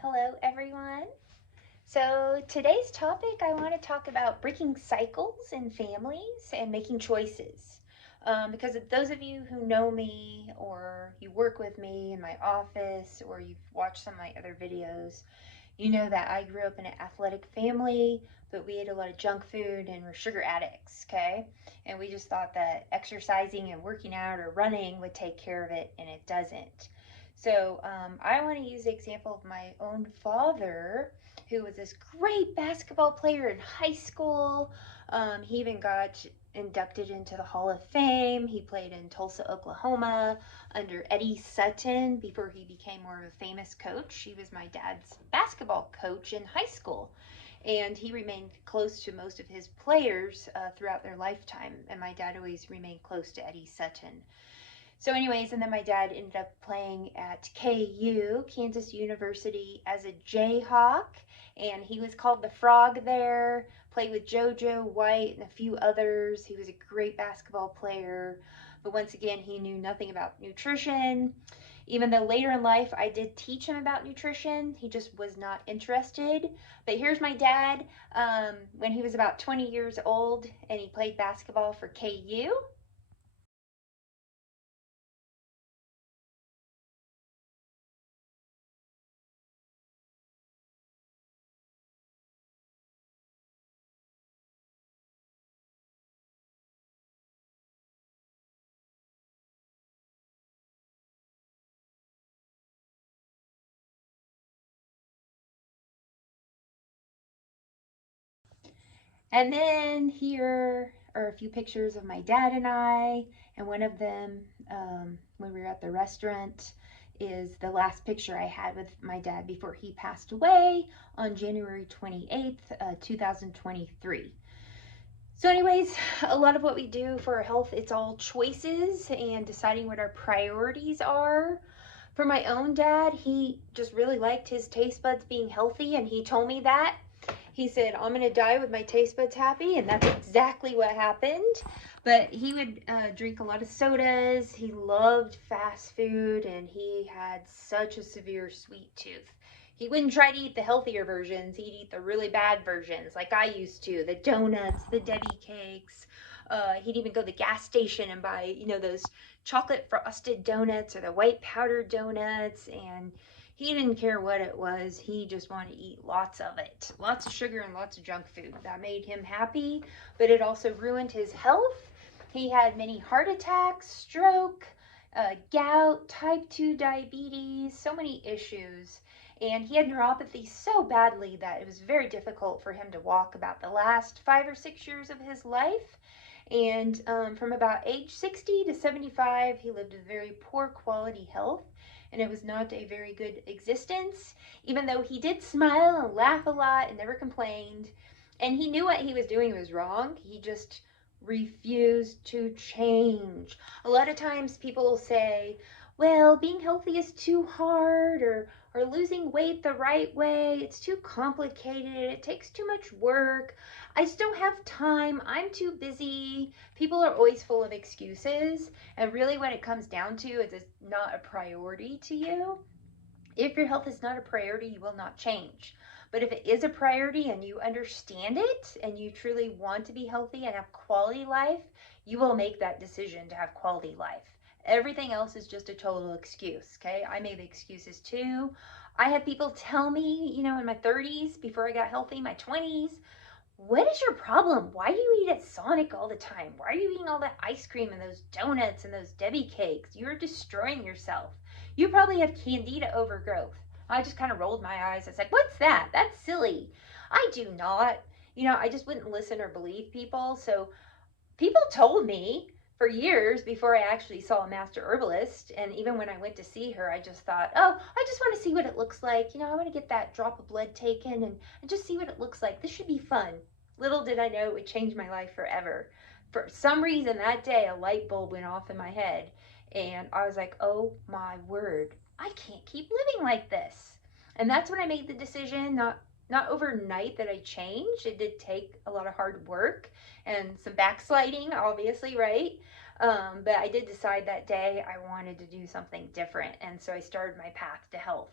Hello, everyone. So, today's topic, I want to talk about breaking cycles in families and making choices. Because those of you who know me, or you work with me in my office, or you've watched some of my other videos, you know that I grew up in an athletic family, but we ate a lot of junk food and we're sugar addicts, okay? And we just thought that exercising and working out or running would take care of it, and it doesn't. So I want to use the example of my own father, who was this great basketball player in high school. He even got inducted into the Hall of Fame. He played in Tulsa, Oklahoma under Eddie Sutton before he became more of a famous coach. He was my dad's basketball coach in high school, and he remained close to most of his players throughout their lifetime, and my dad always remained close to Eddie Sutton. So anyways, and then my dad ended up playing at KU, Kansas University, as a Jayhawk, and he was called the Frog there, played with JoJo White and a few others. He was a great basketball player, but once again, he knew nothing about nutrition. Even though later in life I did teach him about nutrition, he just was not interested. But here's my dad when he was about 20 years old, and he played basketball for KU. And then here are a few pictures of my dad and I, and one of them, when we were at the restaurant, is the last picture I had with my dad before he passed away on January 28th, 2023. So anyways, a lot of what we do for our health, it's all choices and deciding what our priorities are. For my own dad, he just really liked his taste buds being healthy, and he told me that. He said, I'm going to die with my taste buds happy, and that's exactly what happened. But he would drink a lot of sodas. He loved fast food, and he had such a severe sweet tooth. He wouldn't try to eat the healthier versions. He'd eat the really bad versions, like I used to, the donuts, the Debbie cakes. He'd even go to the gas station and buy, those chocolate frosted donuts or the white powdered donuts, and he didn't care what it was. He just wanted to eat lots of it. Lots of sugar and lots of junk food. That made him happy, but it also ruined his health. He had many heart attacks, stroke, gout, type 2 diabetes, so many issues. And he had neuropathy so badly that it was very difficult for him to walk about the last 5 or 6 years of his life. And from about age 60 to 75, he lived a very poor quality health, and it was not a very good existence, even though he did smile and laugh a lot and never complained. And he knew what he was doing was wrong. He just refused to change. A lot of times people will say, well, being healthy is too hard, or losing weight the right way, it's too complicated, it takes too much work, I just don't have time, I'm too busy. People are always full of excuses, and really what it comes down to is it's not a priority to you. If your health is not a priority, you will not change. But if it is a priority and you understand it and you truly want to be healthy and have quality life, you will make that decision to have quality life. Everything else is just a total excuse, okay? I made excuses too. I had people tell me, in my 30s, before I got healthy, my 20s, what is your problem? Why do you eat at Sonic all the time? Why are you eating all that ice cream and those donuts and those Debbie cakes? You're destroying yourself. You probably have candida overgrowth. I just kind of rolled my eyes. I said, what's that? That's silly. I do not. I just wouldn't listen or believe people. So people told me for years before I actually saw a master herbalist. And even when I went to see her, I just thought, oh, I just want to see what it looks like. I want to get that drop of blood taken and just see what it looks like. This should be fun. Little did I know it would change my life forever. For some reason that day, a light bulb went off in my head. And I was like, oh my word, I can't keep living like this. And that's when I made the decision, not overnight, that I changed. It did take a lot of hard work and some backsliding, obviously, right? But I did decide that day I wanted to do something different. And so I started my path to health.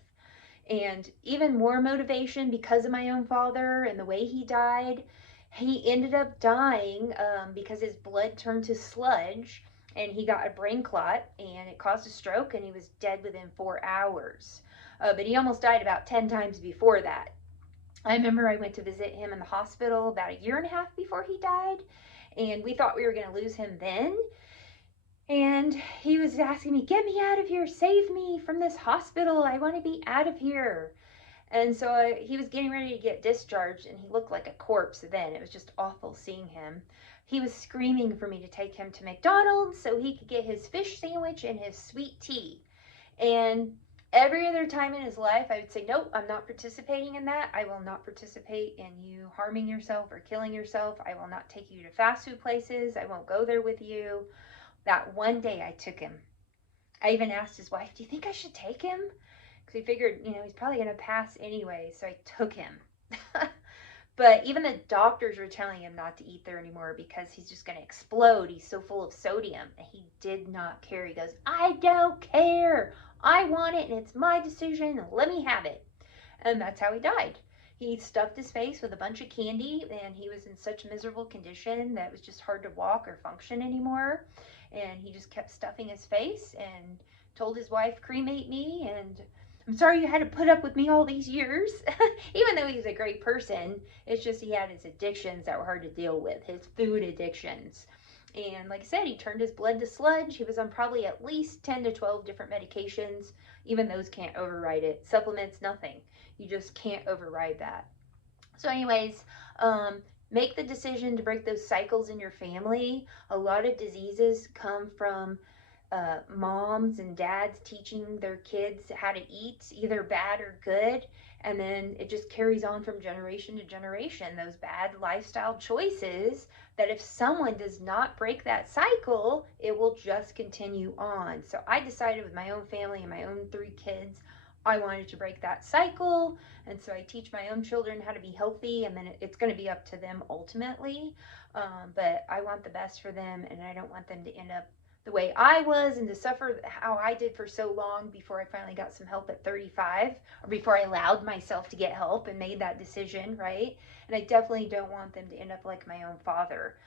And even more motivation because of my own father and the way he died. He ended up dying because his blood turned to sludge and he got a brain clot and it caused a stroke and he was dead within 4 hours. But he almost died about 10 times before that. I remember I went to visit him in the hospital about a year and a half before he died, and we thought we were going to lose him then. And he was asking me, "Get me out of here, save me from this hospital, I want to be out of here." And so he was getting ready to get discharged, and he looked like a corpse then. It was just awful seeing him. He was screaming for me to take him to McDonald's so he could get his fish sandwich and his sweet tea. And every other time in his life, I would say, "Nope, I'm not participating in that. I will not participate in you harming yourself or killing yourself. I will not take you to fast food places. I won't go there with you." That one day I took him. I even asked his wife, "Do you think I should take him?" Because we figured, he's probably going to pass anyway. So I took him. But even the doctors were telling him not to eat there anymore because he's just going to explode. He's so full of sodium. And he did not care. He goes, "I don't care. I want it and it's my decision. Let me have it." And that's how he died. He stuffed his face with a bunch of candy and he was in such miserable condition that it was just hard to walk or function anymore. And he just kept stuffing his face and told his wife, "Cremate me, and I'm sorry you had to put up with me all these years." Even though he's a great person, it's just he had his addictions that were hard to deal with, his food addictions. And like I said, he turned his blood to sludge. He was on probably at least 10 to 12 different medications. Even those can't override it. Supplements, nothing. You just can't override that. So anyways, make the decision to break those cycles in your family. A lot of diseases come from moms and dads teaching their kids how to eat, either bad or good, and then it just carries on from generation to generation. Those bad lifestyle choices that if someone does not break that cycle, it will just continue on. So I decided with my own family and my own 3 kids, I wanted to break that cycle. And so I teach my own children how to be healthy, and then it's going to be up to them ultimately. But I want the best for them, and I don't want them to end up the way I was and to suffer how I did for so long before I finally got some help at 35, or before I allowed myself to get help and made that decision, right? And I definitely don't want them to end up like my own father,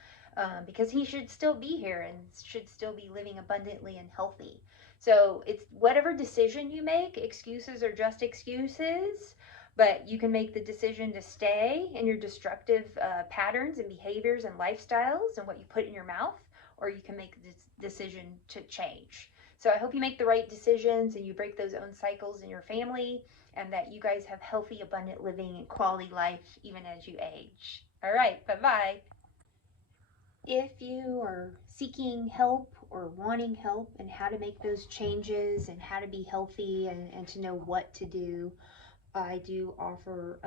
because he should still be here and should still be living abundantly and healthy. So it's whatever decision you make, excuses are just excuses, but you can make the decision to stay in your destructive patterns and behaviors and lifestyles and what you put in your mouth, or you can make the decision to change. So I hope you make the right decisions and you break those own cycles in your family, and that you guys have healthy, abundant living and quality life even as you age. All right, bye-bye. If you are seeking help or wanting help and how to make those changes and how to be healthy and to know what to do, I do offer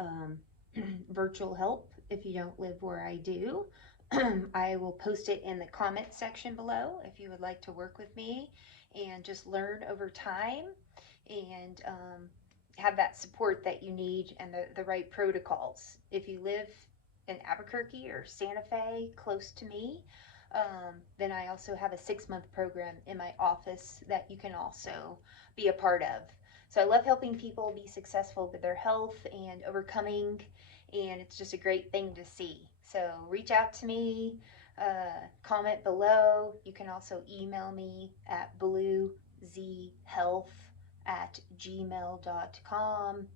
virtual help if you don't live where I do. I will post it in the comments section below if you would like to work with me and just learn over time and have that support that you need and the right protocols. If you live in Albuquerque or Santa Fe close to me, then I also have a 6-month program in my office that you can also be a part of. So I love helping people be successful with their health and overcoming, and it's just a great thing to see. So reach out to me, comment below. You can also email me at bluezhealth@gmail.com.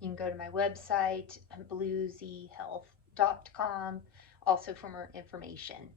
You can go to my website, bluezhealth.com, also for more information.